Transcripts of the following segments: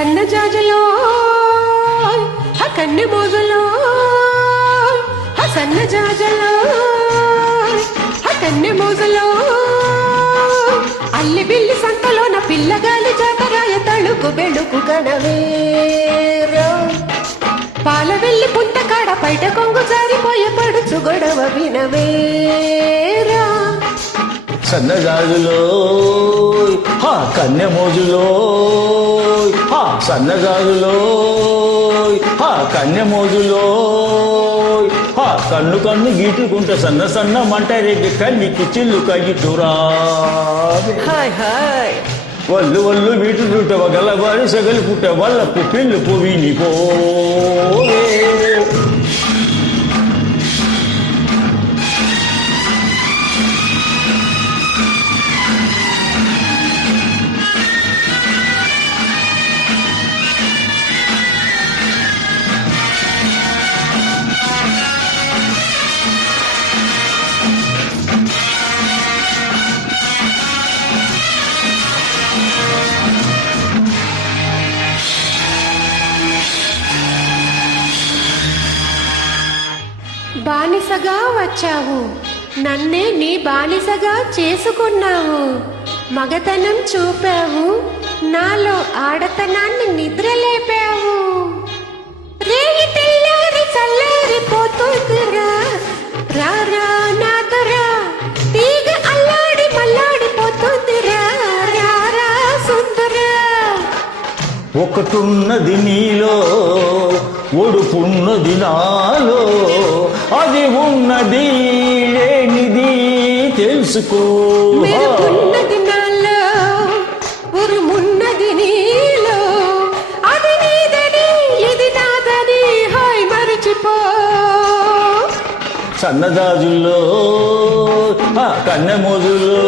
సన్న జాజలో కన్నె మోజలో సన్న జాజలో కన్నె మోజలో అల్లి బిల్లి సంతలో నా పిల్లగాలి జాతరాయ తళుకు బెళుకు గడవేరా పాల వెళ్ళి పుంత కాడ బయట కొంగు జారిపోయే పడుచు గొడవ వినవేరా సన్నజాజులో కన్నె మోజులో సన్నజాజులో కన్నె మోజులో కన్ను కన్ను గీటుకుంటే సన్న సన్న మంట రేగి కన్నికి చిల్లు కగిటురా హాయ్ హాయ్ వల్లు వల్లు వీటు చుట్టవ గలవారి సగలి పుట్ట వల్లపు పిల్లు పువిని పోవే బానిసగా వచ్చావు నన్నే నీ బానిసగా చేసుకున్నావు మగతనం చూపావు నాలో ఆడతనాన్ని నిద్రలేపావు రేయి తెల్లారి చల్లారిపోతుందిరా రారా నాదరా తీగ అల్లాడి మల్లాడిపోతుందిరా రారా సుందరా ఒకటున్నది నీలో ఒడుపున్నది నాలో అది ఉన్నది లేనిది తెలుసుకో మెరుపున్నది నాలో ఉరుమున్నది నీలో అది నీదని ఇది నాదని హాయ్ మరచిపో సన్నజాజుల్లో కన్నె మోజుల్లో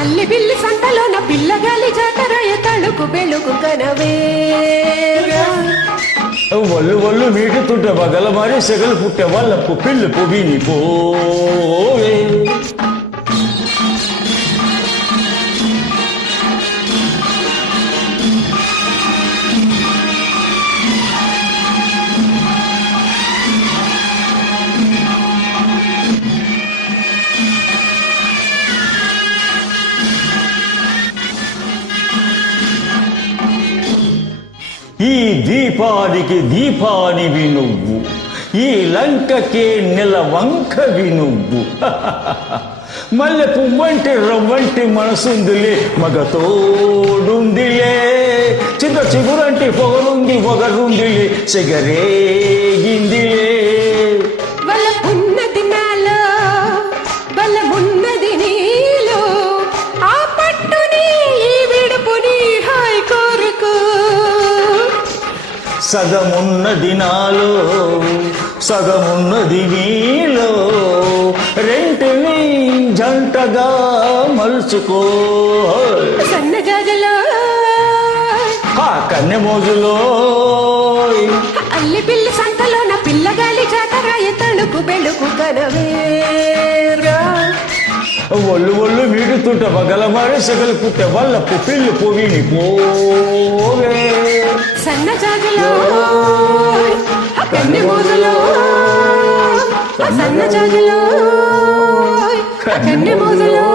అల్లి బిల్లి సంతలో నా పిల్లగాలి జాతరాయ తళుకు బెళుకు కనవేరా వల్లు వల్లు వీటుతుంటే బగల మారి సెగలు పుట్టే వాళ్ళకు పిల్లు పువిని పోవే ఈ దీపానికి దీపానివి నువ్వు ఈ లంకకే నెలవంకవి నువ్వు మల్లె పువ్వంటి రవ్వంటి మనసుందిలే మగతోడుందిలే చిన్న చిగురంటి పొగరుంది పొగరుందిలే సిగరేగిందిలే బలమున్నది నాలో బలమున్నది నీలో ఆ పట్టుని ఈ విడుపుని హాయ్ కోరుకో సగమున్నది నాలో సగమున్నది నీలో రెంటిని జంటగా మలుచుకో సన్నజాజలో కన్నె మోజులో అల్లి పిల్లి సంతలో నా పిల్లగాలి జాతరాయ తణుకు బెళుకు కనవేరా ఒళ్ళు ఒళ్ళు వీడుతుంటే బగల మారి సెగలు పుట్టే వాళ్ళకు పిల్లు పువిని పోవే సన్నజాజలో కన్నె మోజులో సన్నజాజలో కన్నె మోజులో